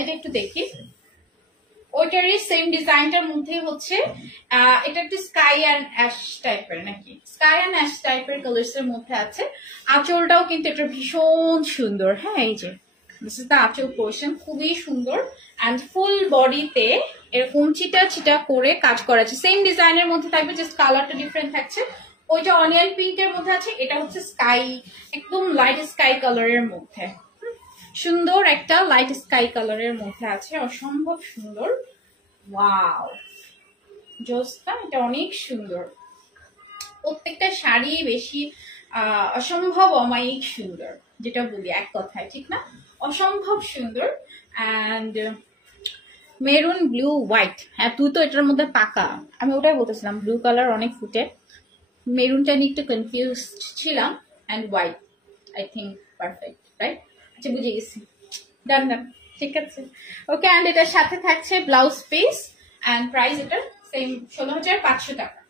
এটা একটু দেখি, ওইটারই সেম ডিজাইনটার মধ্যে হচ্ছে এটা একটু স্কাই অ্যান্ড অ্যাশ টাইপের, নাকি স্কাই অ্যান্ড অ্যাশ টাইপের কালার্স এর মধ্যে আছে। আঁচলটাও কিন্তু এটা ভীষণ সুন্দর। হ্যাঁ, এই যে দিস ইজ দ্য আঁচল পোর্শন, খুবই সুন্দর অ্যান্ড ফুল বডিতে এরকম চিটা চিটা করে কাজ করা আছে। সেম ডিজাইনের মধ্যে থাকবে, জাস্ট কালারটা ডিফারেন্ট থাকছে। ওইটা অনিয়ন পিঙ্ক এর মধ্যে আছে, এটা হচ্ছে স্কাই, একদম লাইট স্কাই কালারের মধ্যে। সুন্দর একটা লাইট স্কাই কালারের মধ্যে আছে, অসম্ভব সুন্দর। ওয়াও, জোসটা এটা অনেক সুন্দর। প্রত্যেকটা শাড়ি বেশি অসম্ভব অমায়িক সুন্দর, যেটা বলি এক কথায়, ঠিক না? অসম্ভব সুন্দর। And maroon, blue, white. হ্যাঁ, তুই তো এটার মধ্যে পাকা, আমি ওটাই বলতেছিলাম, ব্লু কালার অনেক ফুটে, মেরুনটা নিয়ে একটু কনফিউজ ছিলাম। And white I think perfect, right? আচ্ছা, বুঝে গেছি, ডান ডান, ঠিক আছে, ওকে। অ্যান্ড এটার সাথে থাকছে ব্লাউজ পিস, অ্যান্ড প্রাইস এটার সেম 16,500 টাকা।